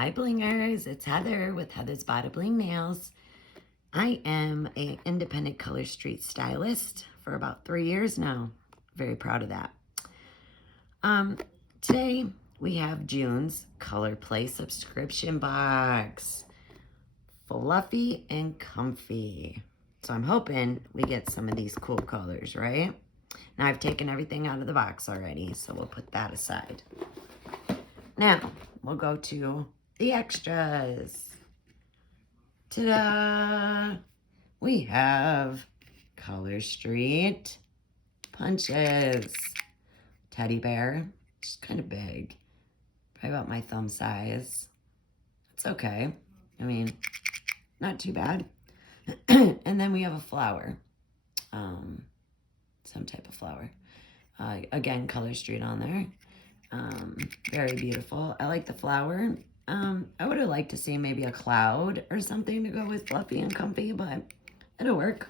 Hi Blingers, it's Heather with Heather's Bada Bling Nails. I am an independent color street stylist for about 3 years now. Very proud of that. Today we have June's Color Play subscription box. Fluffy and comfy. So I'm hoping we get some of these cool colors, right? Now I've taken everything out of the box already, so we'll put that aside. Now we'll go to the extras. Ta-da! We have Color Street punches. Teddy bear, just kind of big. Probably about my thumb size. It's okay. I mean, not too bad. And then we have a flower. Some type of flower. Again, Color Street on there. Very beautiful. I like the flower. I would have liked to see maybe a cloud or something to go with fluffy and comfy, but it'll work.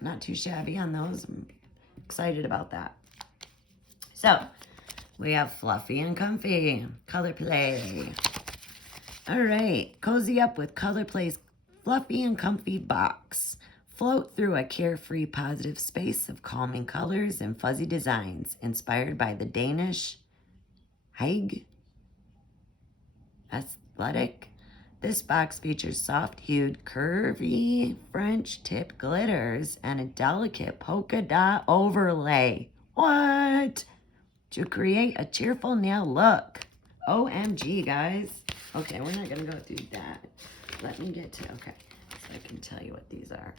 Not too shabby on those. I'm excited about that. So, we have fluffy and comfy. Color Play. All right. Cozy up with Color Play's fluffy and comfy box. Float through a carefree, positive space of calming colors and fuzzy designs inspired by the Danish Hague aesthetic. This box features soft-hued, curvy French tip glitters and a delicate polka dot overlay. What? To create a cheerful nail look. OMG, guys. Okay, we're not going to go through that. Let me get to, okay, so I can tell you what these are.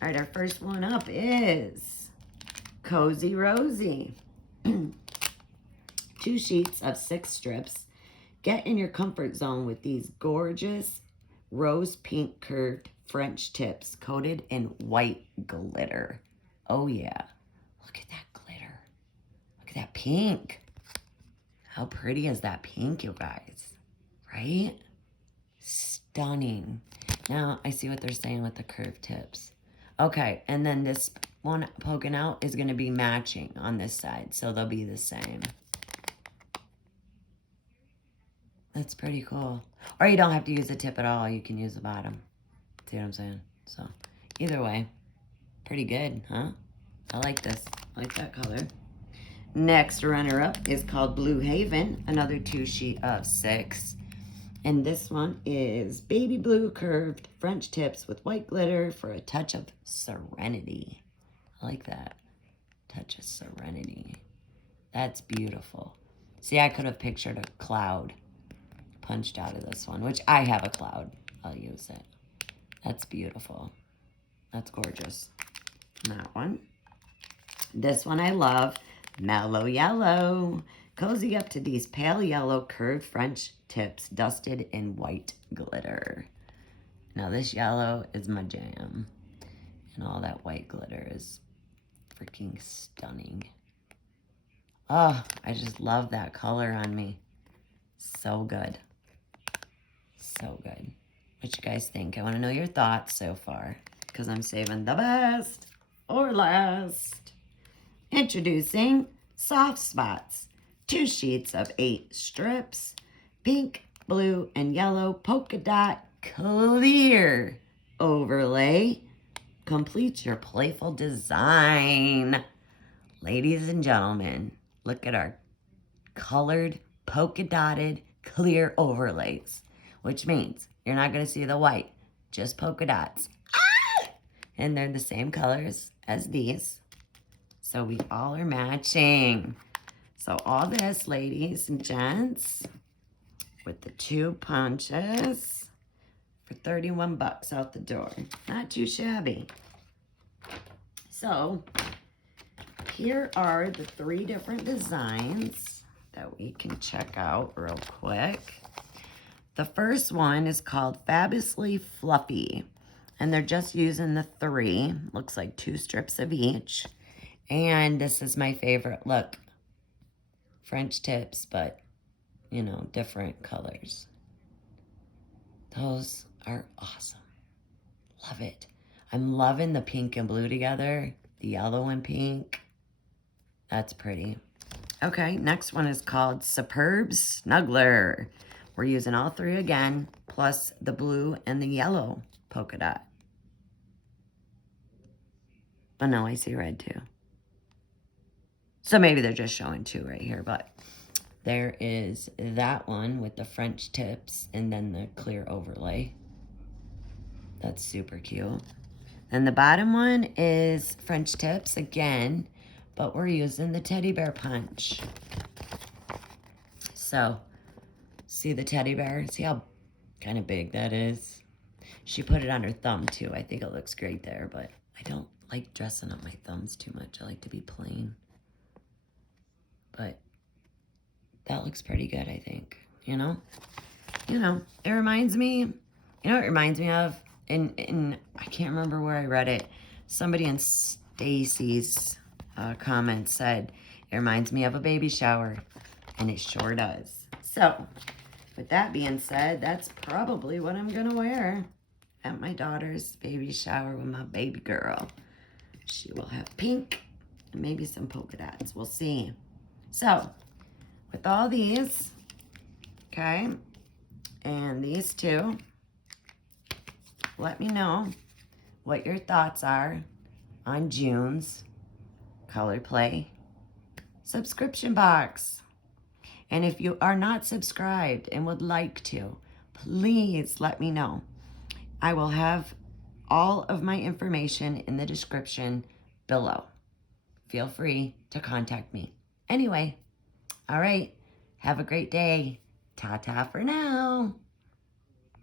All right, our first one up is Cozy Rosy. 2 sheets of 6 strips. Get in your comfort zone with these gorgeous rose pink curved French tips coated in white glitter. Oh yeah, look at that glitter. Look at that pink. How pretty is that pink, you guys? Right? Stunning. Now I see what they're saying with the curved tips. Okay, and then this one poking out is going to be matching on this side, so they'll be the same. That's pretty cool. Or you don't have to use the tip at all. You can use the bottom. See what I'm saying? So, either way, pretty good, huh? I like this. I like that color. Next runner-up is called Blue Haven, another 2 sheet of 6. And this one is baby blue curved French tips with white glitter for a touch of serenity. I like that. Touch of serenity. That's beautiful. See, I could have pictured a cloud punched out of this one, which I have a cloud. I'll use it. That's beautiful. That's gorgeous. That one. This one I love. Mellow Yellow. Cozy up to these pale yellow curved French tips dusted in white glitter. Now this yellow is my jam. And all that white glitter is freaking stunning. Oh, I just love that color on me. So good. So good. What you guys think? I want to know your thoughts so far, because I'm saving the best or last. Introducing Soft Spots. 2 sheets of 8 strips. Pink, blue, and yellow polka dot clear overlay completes your playful design. Ladies and gentlemen, look at our colored, polka dotted, clear overlays, which means you're not going to see the white, just polka dots. Ah! And they're the same colors as these. So we all are matching. So all this, ladies and gents, with the 2 punches for 31 bucks out the door. Not too shabby. So here are the 3 different designs that we can check out real quick. The first one is called Fabulously Fluffy, and they're just using the 3. Looks like 2 strips of each. And this is my favorite. Look, French tips, but, you know, different colors. Those are awesome. Love it. I'm loving the pink and blue together. The yellow and pink. That's pretty. Okay, next one is called Superb Snuggler. We're using all 3 again, plus the blue and the yellow polka dot. Oh no, I see red too. So maybe they're just showing 2 right here, but there is that one with the French tips and then the clear overlay. That's super cute. And the bottom one is French tips again, but we're using the teddy bear punch. So, see the teddy bear? See how kind of big that is? She put it on her thumb too. I think it looks great there, but I don't like dressing up my thumbs too much. I like to be plain. But that looks pretty good, I think. You know? You know, it reminds me, you know what it reminds me of? In I can't remember where I read it. Somebody in Stacy's comments said, it reminds me of a baby shower. And it sure does. So, with that being said, that's probably what I'm going to wear at my daughter's baby shower with my baby girl. She will have pink and maybe some polka dots. We'll see. So, with all these, okay, and these 2, let me know what your thoughts are on June's Color Play subscription box. And if you are not subscribed and would like to, please let me know. I will have all of my information in the description below. Feel free to contact me. Anyway, all right, have a great day. Ta-ta for now.